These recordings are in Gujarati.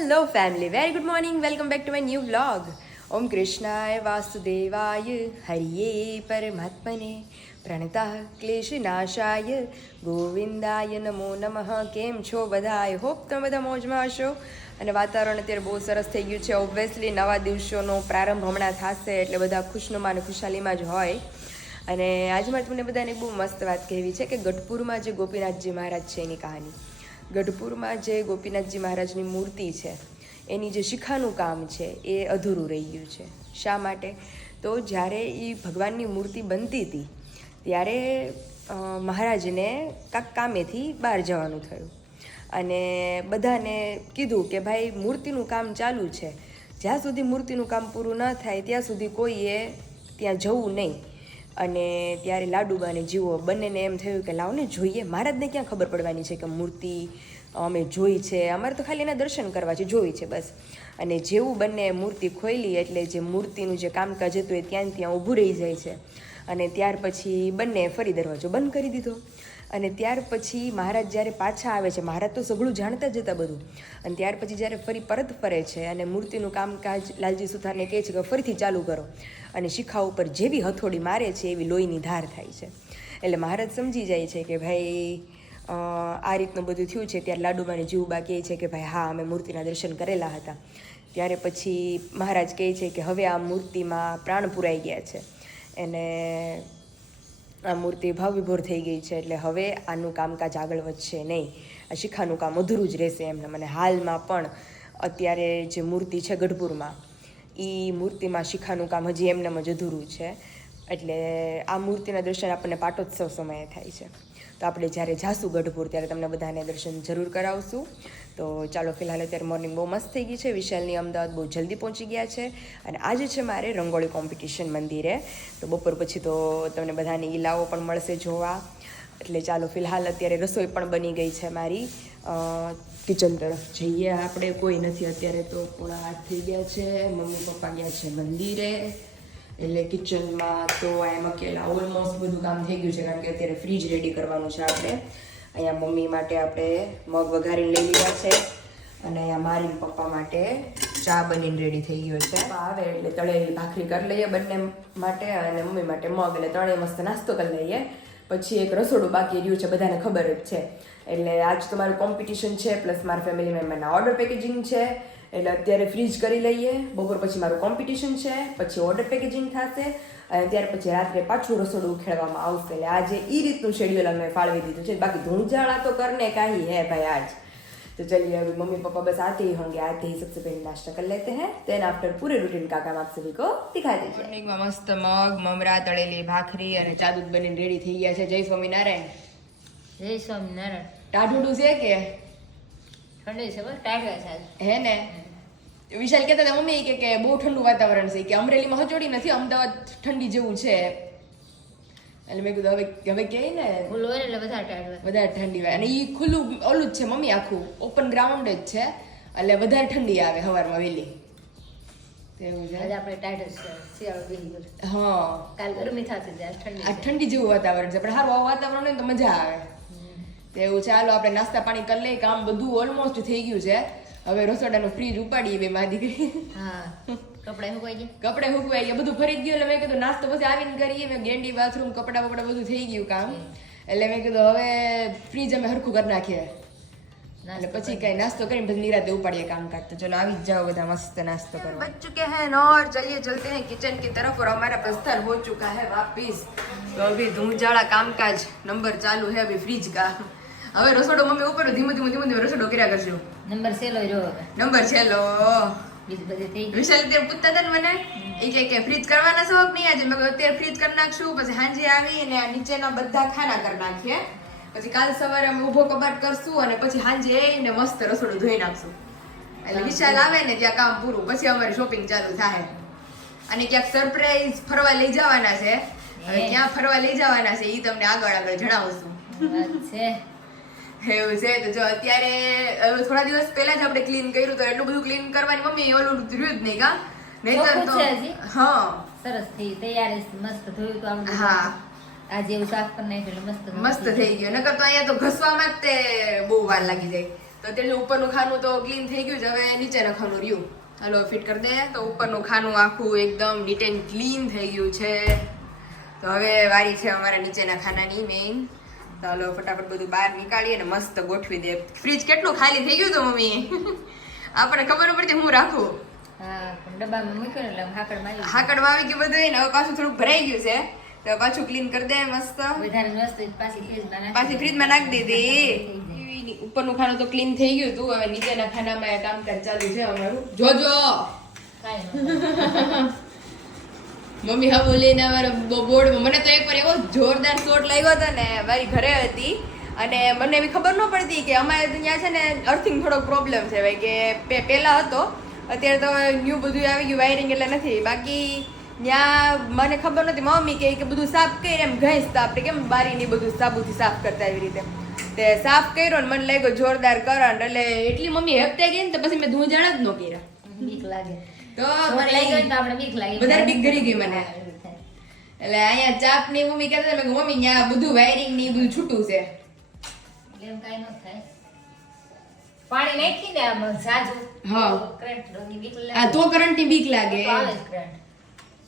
Hello family, very good morning. Welcome back to my new vlog. ઓમ કૃષ્ણાય વાસુદેવાય હરિયે પરમાત્મને પ્રણતઃ ક્લેશનાશાય ગોવિંદાય નમો નમઃ. કેમ છો બધા? આઈ હોપ તમે બધા મોજમાં હશો. અને વાતાવરણ અત્યારે બહુ સરસ થઈ ગયું છે. ઓબ્વિયસલી નવા દિવસોનો પ્રારંભ હમણાં થશે એટલે બધા ખુશનુમા અને ખુશાલીમાં જ હોય. અને આજે મારે તમને બધાને બહુ મસ્ત વાત કહેવી છે કે ગઢપુરમાં જે ગોપીનાથજી મહારાજ છે એની કહાની. ગઢપુરમાં જે ગોપીનાથજી મહારાજની મૂર્તિ છે એની જે શિખાનું કામ છે એ અધૂરું રહી ગયું છે. શા માટે? તો જ્યારે એ ભગવાનની મૂર્તિ બનતી હતી ત્યારે મહારાજને કાંક કામેથી બહાર જવાનું થયું અને બધાને કીધું કે ભાઈ મૂર્તિનું કામ ચાલુ છે, જ્યાં સુધી મૂર્તિનું કામ પૂરું ન થાય ત્યાં સુધી કોઈએ ત્યાં જવું નહીં. અને ત્યારે લાડુબાને જીવો બંનેને એમ થયું કે લાવને જોઈએ, મહારાજને ક્યાં ખબર પડવાની છે કે મૂર્તિ અમે જોઈ છે, અમારે તો ખાલી એના દર્શન કરવા છે, જોઈ છે બસ. અને જેવું બંને મૂર્તિ ખોલી એટલે જે મૂર્તિનું જે કામકાજ હતું એ ત્યાં ઊભું રહી જાય છે. અને ત્યાર પછી બંને ફરી દરવાજો બંધ કરી દીધો. અને ત્યાર પછી મહારાજ જ્યારે પાછા આવે છે, મહારાજ તો સઘળું જાણતા જ હતા બધું, અને ત્યાર પછી જ્યારે ફરી પરત ફરે છે અને મૂર્તિનું કામકાજ લાલજી સુથારને કહે છે કે ફરીથી ચાલુ કરો, અને શિખા ઉપર જેવી હથોડી મારે છે એવી લોહીની ધાર થાય છે. એટલે મહારાજ સમજી જાય છે કે ભાઈ આ રીતનું બધું થયું છે. ત્યારે લાડુબાને જીવબા કહે છે કે ભાઈ હા, અમે મૂર્તિના દર્શન કરેલા હતા. ત્યારે પછી મહારાજ કહે છે કે હવે આ મૂર્તિમાં પ્રાણ પુરાઈ ગયા છે અને આ મૂર્તિ ભાવવિભોર થઈ ગઈ છે, એટલે હવે આનું કામકાજ આગળ વધશે નહીં, આ શિખાનું કામ અધૂરું જ રહેશે એમને. મને હાલમાં પણ અત્યારે જે મૂર્તિ છે ગઢપુરમાં એ મૂર્તિમાં શિખાનું કામ હજી એમનેમ જ અધૂરું છે. એટલે આ મૂર્તિના દર્શન આપણને પાટોત્સવ સમયે થાય છે. તો આપણે જ્યારે જાશું ગઢપુર ત્યારે તમને બધાને દર્શન જરૂર કરાવશું. તો ચાલો, ફિલહાલ અત્યારે મોર્નિંગ બહુ મસ્ત થઈ ગઈ છે. વિશાલની અમદાવાદ બહુ જલ્દી પહોંચી ગયા છે અને આજે છે મારે રંગોળી કોમ્પિટિશન મંદિરે. તો બપોર પછી તો તમને બધાને ઈલાઓ પણ મળશે જોવા. એટલે ચાલો, ફિલહાલ અત્યારે રસોઈ પણ બની ગઈ છે મારી. કિચન તરફ જઈએ આપણે. કોઈ નથી અત્યારે, તો 8:30 થઈ ગયા છે. મમ્મી પપ્પા ગયા છે મંદિરે. એટલે કિચનમાં તો એમ અકેલા ઓલમોસ્ટ બધું કામ થઈ ગયું છે, કારણ કે અત્યારે ફ્રીજ રેડી કરવાનું છે આપણે. અહીંયા મમ્મી માટે આપણે મગ વઘારીને લઈ લીધા છે અને અહીંયા મારી પપ્પા માટે ચા બનીને રેડી થઈ ગયો છે. આવે એટલે તળેલી ભાખરી કરી લઈએ બંને માટે, અને મમ્મી માટે મગ, એટલે ત્રણેય મસ્ત નાસ્તો કરી લઈએ. પછી એક રસોડું બાકી રહ્યું છે, બધાને ખબર જ છે. એટલે આજ તો મારું કોમ્પિટિશન છે, પ્લસ મારા ફેમિલી મેમ્બરના ઓર્ડર પેકેજિંગ છે. એટલે અત્યારે ફ્રીજ કરી લઈએ. બપોર પછી મારું કોમ્પિટિશન છે, પછી ઓર્ડર પેકેજિંગ થશે અને ત્યાર પછી રાત્રે પાછું રસોડું ઉખેડવામાં આવશે. એટલે આજે એ રીતનું શેડ્યુલ અમે ફાળવી દીધું છે. બાકી ધૂંઝાળા તો કરને કાંઈ હે ભાઈ આજ. तो चलिए, अभी मम्मी पापा बस आते ही होंगे. आते ही सबसे पहले नाश्ता कर लेते हैं, देन आफ्टर पूरे रूटीन का काम आप सभी को दिखा दीजिए. મોર્નિંગમાં મસ્ત મગ, મમરા, તળેલી ભાખરી અને ચા દૂધ બનીને રેડી થઈ ગયા છે. જય સ્વામિનારાયણ. જય સ્વામિનારાયણ. ટાઢુડું છે કે ઠંડી છે? બસ ટાઢા છે હે ને. વિશાલ કહેતા હતા મમ્મી કે બહુ ઠંડુ વાતાવરણ છે, કે અમરેલીમાં હજોડી નથી, અમદાવાદ ઠંડી જેવું છે. એટલે મેં કીધું હવે કે ને ખુલ્લું હોય એટલે વધારે ઠંડી હોય. અને એ ખુલ્લું ઓલું જ છે મમ્મી, આખું ઓપન ગ્રાઉન્ડ જ છે, એટલે વધારે ઠંડી આવે સવારમાં વહેલી. એવું છે. આજે આપણે ટાઈટ જ છે, શિયાળો બેસી ગયો. હા, કાલ ગરમી થતી હતી, આ ઠંડી જેવું વાતાવરણ છે, પણ સારું આવું વાતાવરણ હોય તો મજા આવે. એવું. ચાલો, આપણે નાસ્તા પાણી કરી લઈએ. કામ બધું ઓલમોસ્ટ થઈ ગયું છે. હવે રસોડાનું ફ્રીજ ઉપાડીએ બે મારી દીકરી. હા, કપડાં સુકાઈ ગયા, બધું ફરી ગયું. એટલે મેં કીધું નાસ્તો પછી આવીને કરીએ. મેં ગેંડી, બાથરૂમ, કપડા બપડા બધું થઈ ગયું કામ. એટલે મેં કીધું હવે ફ્રીજ અમે હરખું કરી નાખીએ, એટલે પછી કઈ નાસ્તો કરીને પછી નિરાતે ઉપાડીએ કામકાજ. તો ચલો, આવી જ જાઓ બધા મસ્ત નાસ્તો કરવા. બચ ચુકે हैं और चलिए चलते हैं किचन की तरफ. और हमारा प्रस्थान हो चुका है वापिस. तो अभी धूमझाड़ा कामकाज नंबर चालू है अभी फ्रीज का. હવે રસોડો મમ્મી ઉપર ધીમે ધીમે રસોડો કર્યા કરજો. નંબર છેલ્લો જો નંબર છેલ્લો. બીજું બધું થઈ વિશાલ તે પૂછતા હતા ને મને, એ કે ફ્રીજ કરવાના શોખ નહીં આજે. મેં કહ્યું અત્યારે ફ્રીજ કરી નાખશું, પછી સાંજે આવી અને નીચેના બધા ખાના કરી નાખીએ, પછી કાલ સવારે અમે ઊભો કબાટ કરશું અને પછી સાંજે એને મસ્ત રસોડું ધોઈ નાખશું. એટલે વિશાલ આવે ને ત્યાં કામ પૂરું, પછી અમારી શોપિંગ ચાલુ થાય. અને ક્યાંક સરપ્રાઈઝ ફરવા લઈ જવાના છે. હવે ક્યાં ફરવા લઈ જવાના છે એ તમને આગળ જણાવશું. છે એવું છે. તો જો અત્યારે થોડા દિવસ પહેલા જ આપણે ક્લીન કર્યું, તો એટલું બધું ક્લીન કરવાની મમ્મી ઓલું રહ્યું જ નહીં કા. નહીંતર તો હા સરસ થઈ તૈયાર, મસ્ત થયું તો આપણે. હા, આજે એવું સાફ કરી નાખ્યું એટલે મસ્ત થઈ ગયું. નકર તો અહીંયા તો ઘસવામાં જ તે બહુ વાર લાગી જાય. તો અત્યારે ઉપરનું ખાનું તો ક્લીન થઈ ગયું છે, હવે નીચેના ખાનું રહ્યું. હાલો ફિટ કરી દે. તો ઉપરનું ખાનું આખું એકદમ નીટ એન્ડ ક્લીન થઈ ગયું છે. તો હવે વારી છે અમારા નીચેના ખાનાની મેઇન. તો હાલો ફટાફટ બધું બહાર નીકાળીએ ને મસ્ત ગોઠવી દે. ફ્રીજ કેટલું ખાલી થઈ ગયું હતું મમ્મી, આપણને ખબર પડતી હું રાખું. હા ડબ્બામાં મૂક્યો ને એટલે હાકડ મારી હાકડમાં આવી ગયું બધું ને હવે પાછું થોડુંક ભરાઈ ગયું છે, તો પાછું ક્લીન કરી દે મસ્ત. વધારે વસ્તુ પાછી ફ્રીજમાં નાખી દીધી. ઉપરનું ખાનું તો ક્લીન થઈ ગયું હતું, હવે નીચેના ખાનામાં કામકાજ ચાલુ છે અમારું. જોજો મમ્મી હા બોલીને અમારા બોર્ડમાં મને તો એકવાર એવો જોરદાર શોટ લાગ્યો હતો ને, મારી ઘરે હતી અને મને એવી ખબર ન પડતી કે અમારે ત્યાં છે ને અર્થિંગ થોડો પ્રોબ્લેમ છે ભાઈ, કે પહેલા હતો, અત્યારે તો ન્યૂ બધું આવી ગયું વાયરિંગ એટલે નથી. બાકી ત્યાં મને ખબર નથી, મમ્મી કે બધું સાફ કરી એમ ઘસતા આપણે કેમ બારીની બધું સાબુથી સાફ કરતા એવી રીતે તે સાફ કર્યો ને મને લાગ્યો જોરદાર કરંટ, એટલે એટલી મમ્મી હેપતા ગઈ ને તો પછી મેં ધૂંજાણ જ ન કર્યા. બીક લાગે તો આપણે બીક લાગે, વધારે બીક કરી ગઈ મને. એટલે અહીંયા ચાપ ની મમ્મી કહેતા હતા મમ્મી ત્યાં બધું વાયરિંગ ની બધું છૂટું છે, એમ કાઈ ન થાય. પાણી નાખી દે આમ સાજુ. હા કરંટ ની બીક લાગે. આ તો કરંટ ની બીક લાગે. આવે કરંટ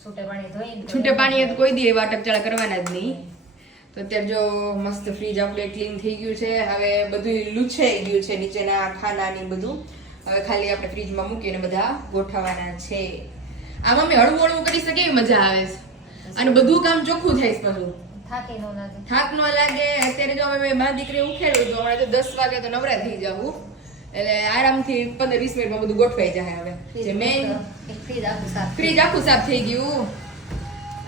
છૂટે પાણી ધોઈને છૂટે પાણી તો કોઈ દી એવા અટકચાળા કરવાના જ નહીં. તો અત્યારે જો મસ્ત ફ્રીજ આપણે ક્લીન થઈ ગયું છે, હવે બધું લૂછાઈ ગયું છે નીચેના ખાના ની બધું. હવે ખાલી આપણે ફ્રીજમાં મૂકીને બધા ગોઠવવાના છે. આ મમ્મી હળવું હળવું કરી શકે એવી મજા આવે છે, અને બધું કામ ચોખ્ખું થાય છે બધું. થાકી ન લાગે, થાક ન લાગે. અત્યારે જો અમે મા દીકરી ઉખેડ્યું તો હમણાં તો 10 વાગે તો નવરા થઈ જાવું, એટલે આરામથી 15-20 મિનિટમાં બધું ગોઠવાઈ જાય. હવે જે મેઇન ફ્રીજ આખું સાફ થઈ ગયું.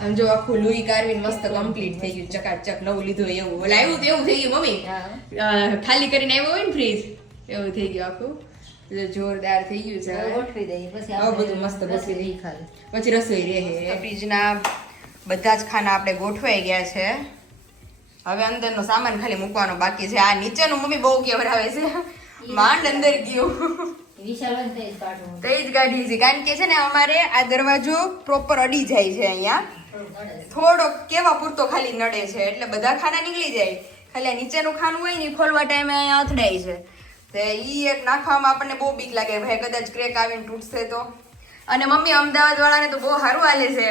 આમ જો આખું લુઈ કારવીને મસ્ત કમ્પ્લીટ થઈ ગયું, ચકાચક નવું લીધું એવું. ઓલા આવ્યું તો એવું થઈ ગયું મમ્મી, ખાલી કરીને આવ્યો હોય ને ફ્રીજ એવું થઈ ગયું આખું. જોરદાર થઈ ગયું છે. ગોઠવી દઈએ પછી હવે બધું મસ્ત ગોઠવી દઈએ, ખાલી પછી રસોઈ રહે. ફ્રીજના બધા જ ખાના આપણે ગોઠવાઈ ગયા છે. હવે અંદરનો સામાન ખાલી મૂકવાનો બાકી છે. આ નીચેનું મમ્મી બહુ કેવરાવે છે, માંડ અંદર ગયું વિશાલ હોય તે જ કાઢવું, તે જ કાઢી છે. કારણ કે છે ને અમારે આ દરવાજો પ્રોપર અડી જાય છે, અહીંયા થોડો કેવા પૂરતો ખાલી નડે છે, એટલે બધા ખાના નીકળી જાય. ખાલી આ નીચેનું ખાનું હોય ને ખોલવા ટાઈમે અહીંયા અથડાય છે. તે ઈ એક નાખવામાં આપણને બહુ બીક લાગે, ભાઈ કદાચ ક્રેક આવીને તૂટશે તો. અને મમ્મી અમદાવાદ વાળાને તો બહુ સારું હાલે છે.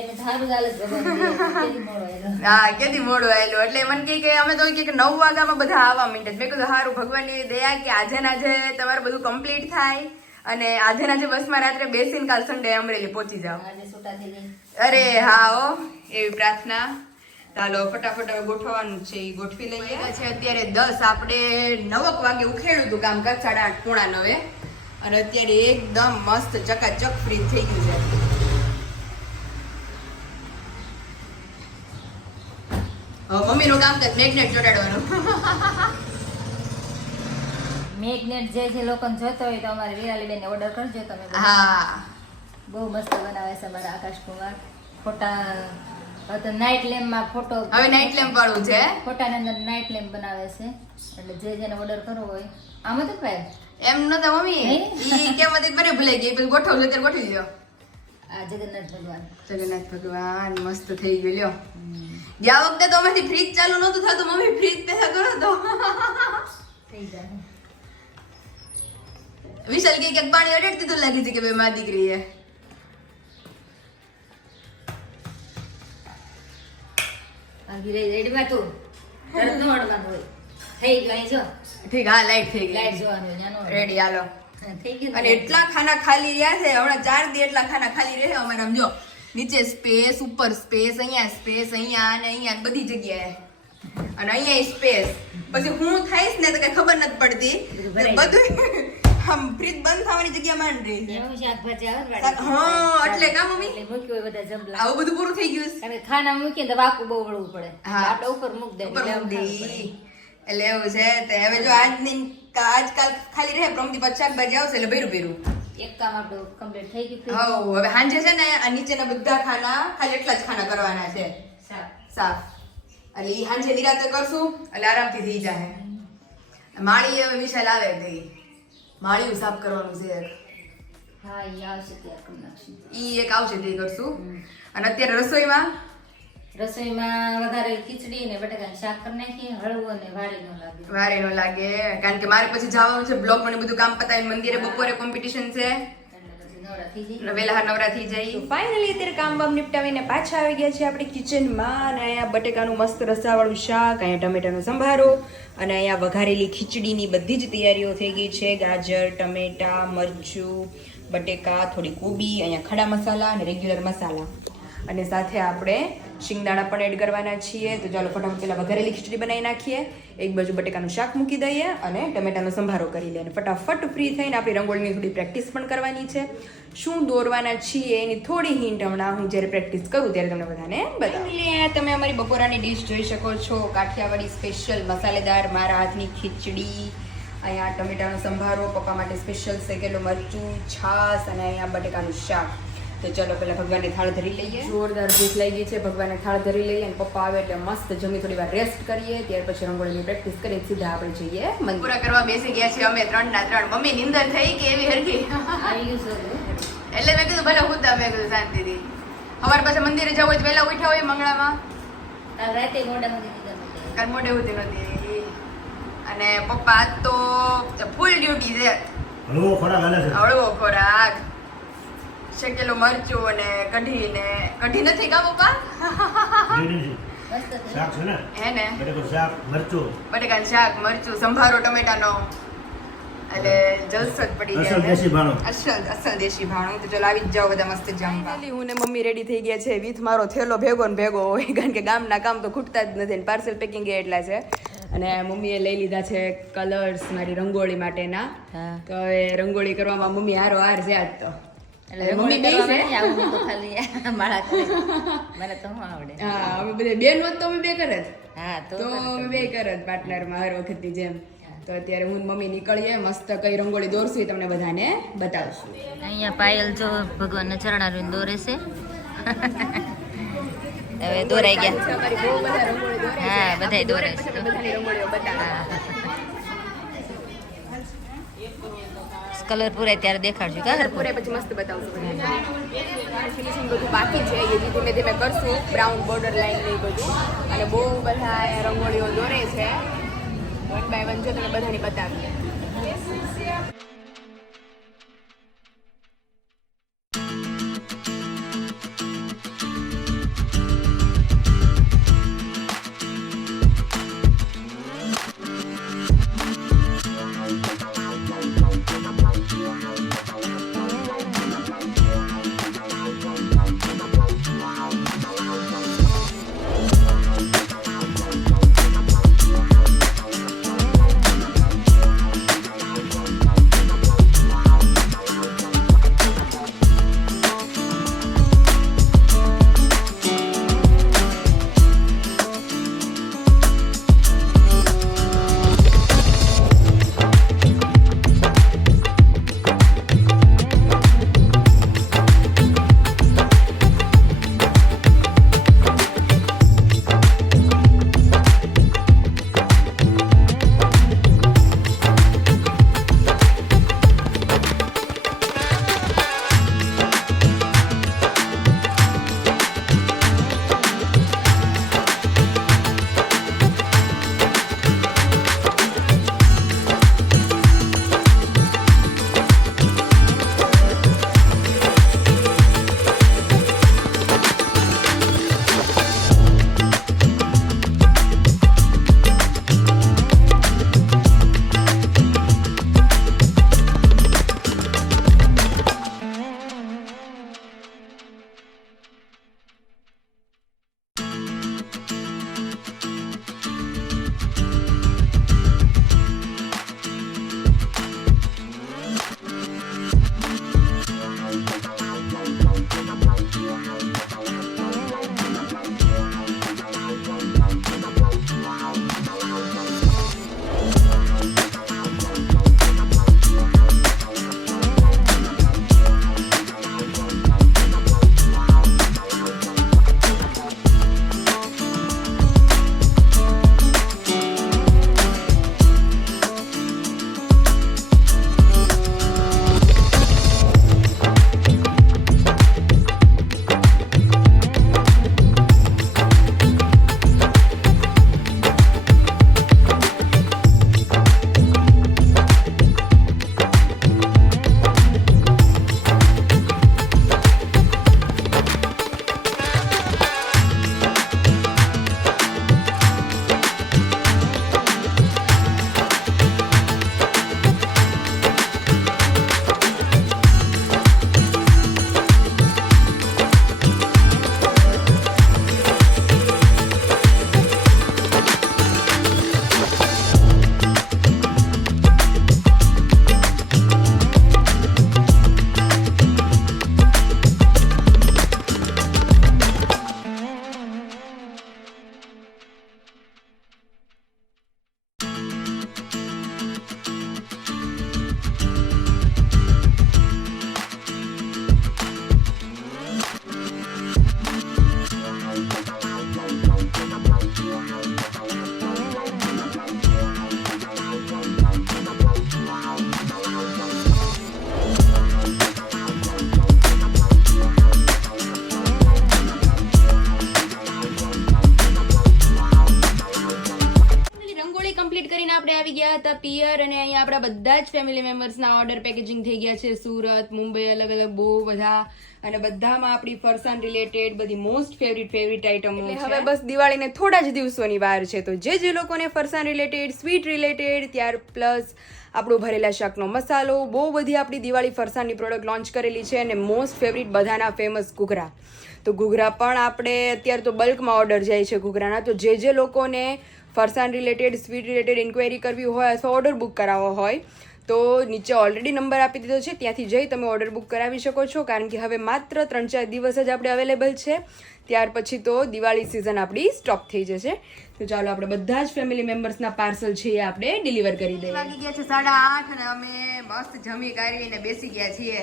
એને સારું ચાલે છે કેદી મોડો આવ્યો. હા કેદી મોડો આવેલો, એટલે મને કહે કે અમે તો કે 9 વાગ્યામાં બધા આવવા માંડે. મેં કીધું સારું ભગવાનની દયા કે આજે તમારે બધું કમ્પ્લીટ થાય અને આજે બસમાં રાત્રે બેસીને કાલ સન્ડે અમરેલી પહોંચી જાવ. આજે છૂટા થઈ જાય. અરે હા ઓ એવી પ્રાર્થના. ચાલો ફટાફટ હવે ગોઠવવાનું છે, એ ગોઠવી લઈએ. છે અત્યારે 10, આપણે 9 વાગે ઉખેડ્યું હતું કામકાજ 8:30 પોણા 9, અને અત્યારે એકદમ મસ્ત ચકાચક ફ્રીજ થઈ ગયું છે. મમ્મીનું કામકાજ મેગ્નેટ ચોટાડવાનું. મેગ્નેટ જે લોકોને જોતો હોય તો અમારે વિરાલીબેનને ઓર્ડર કરજો તમે. હા બહુ મસ્ત બનાવે છે અમારા આકાશકુમાર. ફોટા તો નાઇટ લેમ્પ માં ફોટો, હવે નાઇટ લેમ્પ વાળું છે, ફોટાની અંદર નાઇટ લેમ્પ બનાવે છે. એટલે જેને ઓર્ડર કરવો હોય આમ તો ભાઈ એમ નતા મમ્મી, ઈ કેમ હતી બરે ભૂલાઈ ગઈ, પછી ગોઠવજો ત્યારે ગોઠવી લ્યો. આ જગન્નાથ ભગવાન, જગન્નાથ ભગવાન મસ્ત થઈ ગયું લ્યો. ગયા વખતે તો અમારથી ફ્રીજ ચાલુ નહોતું થતું, મમ્મી ફ્રીજ પેલા કરો તો થઈ જાય. વિશાલ કે ક્યાંક પાણી અડેડ દીધું લાગી છે કે ભાઈ મા દીકરીએ. રેડીમાં તું તરત નો અડવાનું હોય. થઈ ગયું અહીં જો. ઠીક હા લાઈટ થઈ ગઈ, લાઈટ જોવાનું હોય ત્યાંનો રેડી હાલો. થઈ ગયું. અને એટલા ખાના ખાલી રહ્યા છે હમણાં 4 દી એટલા ખાના ખાલી રહે અમારે. આમ જો નીચે સ્પેસ, ઉપર સ્પેસ, અહીંયા સ્પેસ, અહીંયા અને અહીંયા બધી જગ્યાએ, અને અહીંયા સ્પેસ. પછી હું થઈશ ને તો કઈ ખબર નથી પડતી, બધું આમ ફ્રીજ બંધ થવાની જગ્યા માંડ રહી છે. એવું શાકભાજી આવે ને હા એટલે કા મમ્મી એટલે મૂક્યું હોય બધા જમલા. આવું બધું પૂરું થઈ ગયું છે. કારણ કે ખાના મૂકીને તો વાકું બહુ વળવું પડે. હા. આપણે ઉપર મૂક દે ઉપર મૂકી દઈ. એટલે એવું છે. તે હવે જો આજકાલ ખાલી રહે, પ્રમદી પછી શાકભાજી આવશે એટલે ભેરું એક કામ આપણું કમ્પ્લીટ થઈ ગયું. હા હવે સાંજે છે ને આ નીચેના બધા ખાના ખાલી એટલા જ ખાના કરવાના છે સાફ. એટલે ઈ સાંજે નિરાતે કરશું એટલે આરામથી થઈ જાય. માળી હવે વિશાલ આવે ગઈ, માળીયું સાફ કરવાનું છે. હા ઈ આવશે ત્યાં કરી નાખશું. ઈ એક આવશે તે કરશું. અને અત્યારે રસોઈમાં રસોઈમાં વઘારેલી ખીચડી ને બટાકાનું શાક કરી નાખીએ, હળવું અને વાળી ન લાગે. વારે નો લાગે કારણ કે મારે પછી જવાનું છે બ્લોગ પણ બધું કામ પતાવીને મંદિરે બપોરે કોમ્પિટિશન છે એટલે પછી નવરા થઈ જઈએ. વહેલા નવરા થઈ જાય. ફાઇનલી અત્યારે કામ બામ નિપટાવીને પાછા આવી ગયા છે આપણે કિચનમાં અને અહીંયા બટેકાનું મસ્ત રસાવાળું શાક, અહીંયા ટમેટાનો સંભારો અને અહીંયા વઘારેલી ખીચડીની બધી જ તૈયારીઓ થઈ ગઈ છે. ગાજર, ટમેટા, મરચું, બટેકા, થોડી કોબી, અહીંયા ખડા મસાલા અને રેગ્યુલર મસાલા અને સાથે આપણે શિંગદાણા પણ એડ કરવાના છીએ. તો ચાલો ફટાફટ પહેલા વઘારેલી ખીચડી બનાવી નાખીએ, એક બાજુ બટેકાનું શાક મૂકી દઈએ અને ટમેટાનો સંભારો કરી લઈએ અને ફટાફટ ફ્રી થઈને આપણી રંગોળીની થોડી પ્રેક્ટિસ પણ કરવાની છે. શું દોરવાના છીએ એની થોડી હિન્ટ હમણાં હું જ્યારે પ્રેક્ટિસ કરું ત્યારે તમને બધાને બતાવી. તમે અમારી બપોરાની ડીશ જોઈ શકો છો, કાઠિયાવાડી સ્પેશિયલ મસાલેદાર મારા હાથની ખીચડી, અહીંયા ટમેટાનો સંભારો, પપ્પા માટે સ્પેશિયલ શેકેલું મરચું, છાશ અને અહીંયા બટેકાનું શાક. તો ચલો પહેલા ભગવાનને થાળ ધરી લઈએ. જોરદાર ભૂખ લાગી છે, ભગવાનને થાળ ધરી લઈએ અને પપ્પા આવે એટલે મસ્ત જમી થોડી વાર રેસ્ટ કરીએ, ત્યાર પછી રંગોળીની પ્રેક્ટિસ કરી સીધા આપણે જઈએ મંદિર. પૂરા કરવા બેસી ગયા છે અમે 3 ના 3. મમ્મી નિંદર થઈ કે એવી હરખી આવી ગયું છે. એટલે મેં કીધું ભલે હું મેં કીધું શાંતિથી. સવાર પાછા મંદિરે જવું હોય તો વહેલા ઉઠ્યા હોય મંગળામાં. કાલ રાતે મોઢામાં દીધી તમે. કાલ મોઢે ઉઠી નહોતી અને પપ્પા આજ તો ફૂલ ડ્યુટી છે. હળવો ખોરાક હાલે છે. હળવો ખોરાક, શેકેલું મરચું અને કઢી નથી કા પપ્પા? મસ્ત છે. શાક છે ને, હે ને, બટેકાનું શાક, મરચું, બટેકાનું શાક, મરચું, સંભારો ટમેટાનો, એટલે જલસો જ પડી અસલ દેશી ભાણું. અસલ દેશી ભાણું. તો ચલો આવી જ જાઓ બધા મસ્ત જમવા. હું ને મમ્મી રેડી થઈ ગયા છે વિથ મારો થેલો ભેગો ને ભેગો હોય કારણ કે ગામના કામ તો ખૂટતા જ નથી, પાર્સલ પેકિંગ એટલા છે. અને મમ્મીએ લઈ લીધા છે કલર્સ મારી રંગોળી માટેના. હા. તો હવે રંગોળી કરવામાં મમ્મી હારો હાર છે આજ તો. એટલે મમ્મી બે છે. આવું તો ખાલી માળા કરે. મને તો હું આવડે. હા અમે બધે બેન હોત તો અમે બે કરત. હા તો અમે બે કરત પાર્ટનરમાં હર વખતની જેમ. તો અત્યારે હું મમ્મી નીકળીએ મસ્ત કઈ રંગોળી દોરશું એ તમને બધાને બતાવશું. અહીંયા પાયલ જો ભગવાનના ચરણારીને દોરે છે. હવે દોરાઈ ગયા. અમારી બહુ બધા રંગોળી દોરે છે. હા, બધાય દોરે છે. પછી બધાની રંગોળીઓ બતાવે. કલર પૂરાય ત્યારે દેખાડજો કા હરખું. પૂરે પછી મસ્ત બતાવશું. ફિનિશિંગ બધું બાકી છે, એ ધીમે ધીમે કરશું. બ્રાઉન બોર્ડર લાઈન ને એ બધું અને બહુ બધા અહીંયા રંગોળીઓ દોરે છે. 1 by 1 જો તમે બધાની બતાવીએ. હતા પિયર અને અહીંયા આપણા બધા જ ફેમિલી મેમ્બર્સના ઓર્ડર પેકેજિંગ થઈ ગયા છે સુરત મુંબઈ અલગ અલગ બહુ બધા અને બધામાં આપણી ફરસાણ રિલેટેડ બધી મોસ્ટ ફેવરિટ આઈટમો છે. હવે બસ દિવાળીને થોડા જ દિવસોની વાર છે તો જે લોકોને ફરસાણ રિલેટેડ સ્વીટ રિલેટેડ ત્યાર પ્લસ આપણું ભરેલા શાકનો મસાલો બહુ બધી આપણી દિવાળી ફરસાણની પ્રોડક્ટ લોન્ચ કરેલી છે અને મોસ્ટ ફેવરિટ બધાના ફેમસ ઘૂઘરા. તો ઘૂઘરા પણ આપણે અત્યારે તો બલ્કમાં ઓર્ડર જાય છે ઘૂઘરાના. તો જે લોકોને ફરસાણ રિલેટેડ સ્વીટ રિલેટેડ ઇન્ક્વાયરી કરવી હોય અથવા ઓર્ડર બુક કરાવવો હોય તો નીચે ઓલરેડી નંબર આપી દીધો છે, ત્યાંથી જઈ તમે ઓર્ડર બુક કરાવી શકો છો. કારણ કે હવે માત્ર 3-4 દિવસ જ આપણે અવેલેબલ છે, ત્યાર પછી તો દિવાળી સિઝન આપણી સ્ટોપ થઈ જશે. તો ચાલો આપણે બધા જ ફેમિલી મેમ્બર્સના પાર્સલ છે એ આપણે ડિલિવર કરી દઈએ. વાગી ગયા છે 8:30 અને અમે મસ્ત જમી કરીને બેસી ગયા છીએ.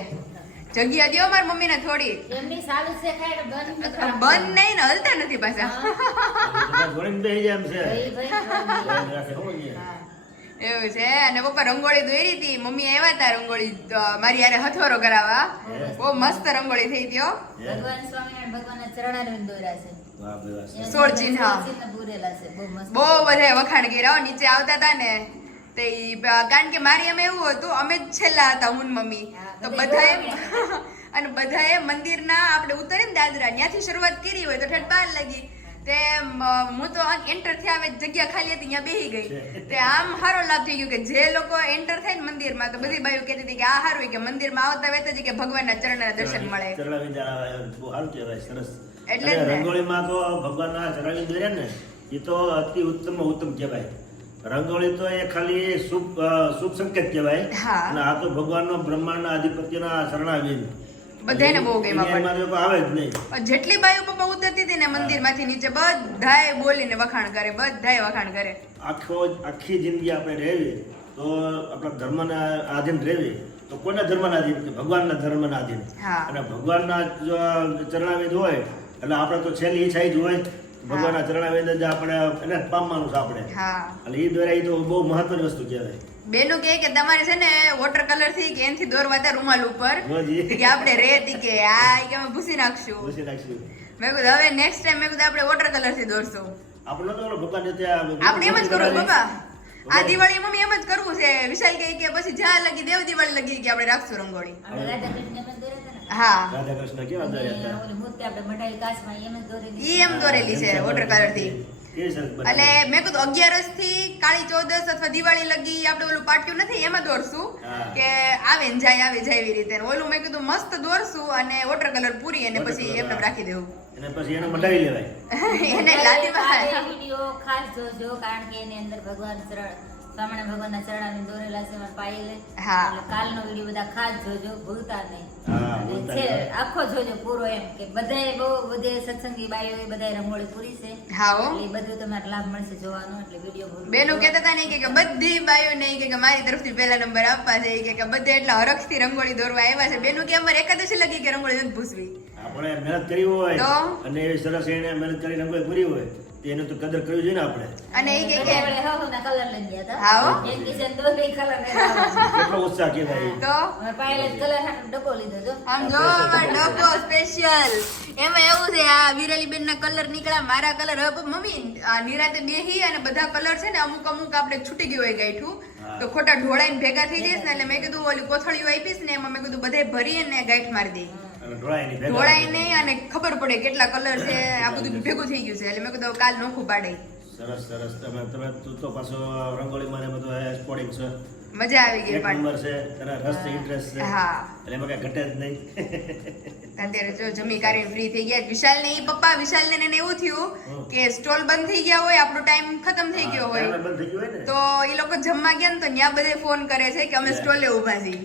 જગ્યા દ્યો મારી મમ્મીને થોડી. એમની સાલું છે ખાય બંધ બંધ નહીં ને હલતા નથી પાછા. જોડીને બેસી જાય એમ છે. એવું છે. અને પપ્પા રંગોળી દોરી હતી, મમ્મી આવ્યા હતા રંગોળી મારી યારે હથવારો કરાવવા. બહુ મસ્ત રંગોળી થઈ ગયો. ભગવાન સ્વામિનારાયણ ભગવાનના ચરણારવિંદ દોર્યા છે. વાહ ભાઈ વાહ. 16 ચિહ્ન પૂરેલા છે. બહુ મસ્ત. બહુ બધા વખાણ કર્યા નીચે આવતા હતા ને તે કારણ કે મારી અમે એવું હતું અમે જ છેલ્લા હતા હું મમ્મી તો બધાએ અને બધાએ મંદિરના આપણે ઉતરે ને દાદરા ત્યાંથી શરૂઆત કરી હોય તો ઠેઠ બહાર લાગી તે હું તો એન્ટર થયા હવે જગ્યા ખાલી હતી ત્યાં બેસી ગઈ. તે આમ સારો લાભ થઈ ગયો કે જે લોકો એન્ટર થાય ને મંદિરમાં તો બધી બાઈઓ કહેતી હતી કે આ સારું કે મંદિરમાં આવતા વેત જ કે ભગવાનના ચરણના દર્શન મળે. ચરણાવિંદ બહુ સારું કહેવાય, સરસ. એટલે જ ને. રંગોળીમાં તો ભગવાનના ચરણાવિંદ દોર્યા ને એ તો અતિ ઉત્તમ કહેવાય. રંગોળી તો એ ખાલી શુભ સંકેત કહેવાય. હા. અને આ તો ભગવાનનો બ્રહ્માંડના અધિપતિના ચરણાવિંદ બધાને બહુ ગમ્યા એમાં તો આવે જ નહીં. જેટલી બાઈઓ પપ્પા ઉતરતી હતી ને મંદિરમાંથી નીચે બધાએ બોલીને વખાણ કરે, બધાએ વખાણ કરે. આખી જિંદગી આપણે રહેવી તો આપણા ધર્મના આધીન રહેવી તો કોના ધર્મના આધીન? ભગવાનના ધર્મના આધીન. હા. અને ભગવાનના ચરણાવિંદ હોય એટલે આપણે તો છેલ્લી ઈચ્છા જ હોય ભગવાનના ચરણાવિંદ જ આપણે એને પામવાનું છે આપણે. હા. એટલે એ દ્વારા તો બહુ મહત્વની વસ્તુ કહેવાય. બેનું કે તમારે છે ને વોટર કલર થી કે એનથી દોરવા હતા રૂમાલ ઉપર કે આપણે રેતી કે આ કે અમે ભૂસી નાખશું. પૂછી નાખશું. મેં કીધું હવે નેક્સ્ટ ટાઈમ મેં કીધું આપણે વોટર કલર થી દોરશું. આપણે તો ભગવાન ત્યાં આપણે એમ જ કરવું બાબા. આ દિવાળી મમ્મી એમ જ કરવું છે. વિશાલ કે પછી જ્યાં લગી દેવ દિવાળી લગી કે આપણે રાખશું રંગોળી. આપણે રાધાકૃષ્ણ એમ જ દોર્યા હતા ને. હા રાધા કૃષ્ણ કેવા દોર્યા હતા. ઓલી મૂર્તિ આપણે મઢાઈ કાચમાં એમ જ દોરેલી. ઈ એમ દોરેલી છે વોટર કલર થી. એ સરસ બને. એટલે મેં કીધું 11 થી કાળી 14 અથવા દિવાળી લગી આપણે ઓલું પાટિયું નથી એમાં દોરશું હા. કે આવે ને જાય એવી રીતે. ઓલું મેં કીધું મસ્ત દોરશું અને વોટર કલર પૂરી અને પછી એમને રાખી દેવું. અને પછી એને મટાવી લેવાય. એને લાદીમાં આ વિડીયો ખાસ જોજો કારણ કે એની અંદર ભગવાન સ્વામિનારાયણ ભગવાનના ચરણાવિંદ દોરેલા છે એમાં પાયેલે. હા. એટલે કાલનો વિડીયો બધા ખાસ જોજો, ભૂલતા નહીં. હા, અને ભૂલતા છે નહીં. આખો જોજો પૂરો એમ કે બધાએ બહુ બધે સત્સંગી બાઈઓએ બધાએ રંગોળી પૂરી છે. હા હો. એટલે એ બધું તમારે લાભ મળશે જોવાનો એટલે વિડીયો ભૂલતા બેનો નહીં. કહેતા હતા ને કે બધી બાઈઓ ને કે મારી તરફથી પહેલા નંબર આપવા છે કે બધે એટલા હરખથી રંગોળી દોરવા આવ્યા છે. બેનું કે અમારે એકાદશી લગી કે રંગોળી નથી ભૂસવી. આપણે મહેનત કરી હોય તો? અને એવી સરસ એને મહેનત કરી રંગોળી પૂરી હોય તો એનું તો કદર કરવી જોઈએ ને આપણે. અને એ કે આપણે હવના કલર લઈ ગયા હતા. હા હો. એક કિચન દોરી કલર લઈ આવ્યા. કેટલો ઉત્સાહ કહેવાય. તો અમે પાયેલે કલર હાટો ડબ્બો લીધો જો. આમ જો અમારો ડબ્બો સ્પેશિયલ. એમાં એવું છે આ વિરલી બેન ના કલર નીકળ્યા, મારા કલર હવે મમ્મી આ નિરાતે બેહી અને બધા કલર છે ને અમુક આપણે છૂટી ગયું હોય ગાંઠું તો ખોટા ઢોળાઈને ભેગા થઈ જઈશ ને એટલે મેં કીધું ઓલી કોથળીઓ આપીશ ને એમાં મેં કીધું બધે ભરી અને ગાંઠ મારી દઈ. અને ઢોળાય નહીં ભેગા. ઢોળાય નહીં અને ખબર પડે કેટલા કલર છે આ બધું ભેગું થઈ ગયું છે એટલે મેં કીધું કાલ નોખું પાડે. સરસ તમે તું તો પાછો રંગોળીમાં ને બધું સ્પોર્ટિંગ છે, મજા આવી ગઈ એક પણ. નંબર છે, તને રસ છે, ઇન્ટરેસ્ટ છે. હા. એટલે એમાં કઈ ઘટે જ નહીં. અત્યારે જો જમી કરીને ફ્રી થઈ ગયા. વિશાલ ને પપ્પા વિશાલ ને એવું થયું કે સ્ટોલ બંધ થઈ ગયા હોય, આપણો ટાઈમ ખતમ થઈ ગયો હોય ટાઈમ બંધ થઈ ગયો હોય ને તો એ લોકો જમવા ગયા ને તો ત્યાં બધે ફોન કરે છે કે અમે સ્ટોલે ઉભા છીએ.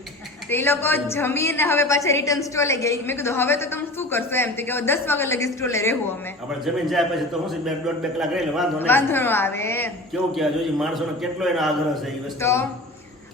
તો એ લોકો જમીને હવે પાછા રિટર્ન સ્ટોલે ગયા. મેં કીધું હવે તો તમે શું કરશો એમ તો કે 10 વાગ્યા લગી સ્ટોલે રહેવું અમે. આપણે જમીન જાય પછી તો હું છે 1.5 કલાક રહીને વાંધો નહીં. વાંધો ન આવે. કેવું કહેવાય જોજી માણસોનો કેટલો એનો આગ્રહ છે એ વસ્તુ. તો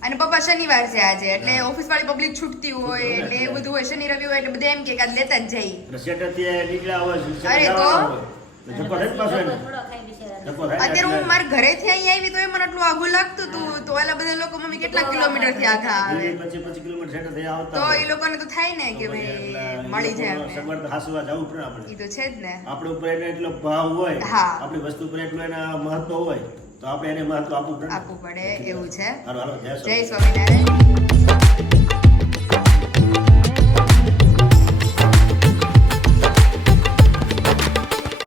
અને પપ્પા શનિવાર છે આજે એટલે ઓફિસ વાળી પબ્લિક છૂટતી હોય એટલે એ બધું હોય. શનિ રવિ હોય એટલે બધા એમ કે આજ લેતા જ જઈ. અને શેઠેથી નીકળ્યા હોય શેઠે અરે તો? જવાના હોય. તો ધક્કો થાય ને પાછો એને. થોડો ખાઈ બિચારા. ધક્કો થાય ને અત્યારે હું એટલે મારા ઘરેથી અહીં આવી તો એ મને આટલું આઘું લાગતું હતું તો ઓલા બધા લોકો મમ્મી કેટલા કિલોમીટર થી આઘા આવે 25 કિલોમીટર શેઠે થઈ આવતા તો હોય. એ લોકોને તો થાય ને કે ભાઈ એટલે મળી જાય એ લોકોનો અમને. સગવડ હાંસવા જવું પડે આપણે. ઈ તો છે જ ને. આપણે ઉપર એને એટલો ભાવ હોય, હા. આપણી વસ્તુ ઉપર એટલો એના મહત્વ હોય તો આપણે એને મહત્વ આપવું પડે. આપવું પડે એવું છે. હાલો, હાલો, જય જય સ્વામિનારાયણ. સ્વામિનારાયણ.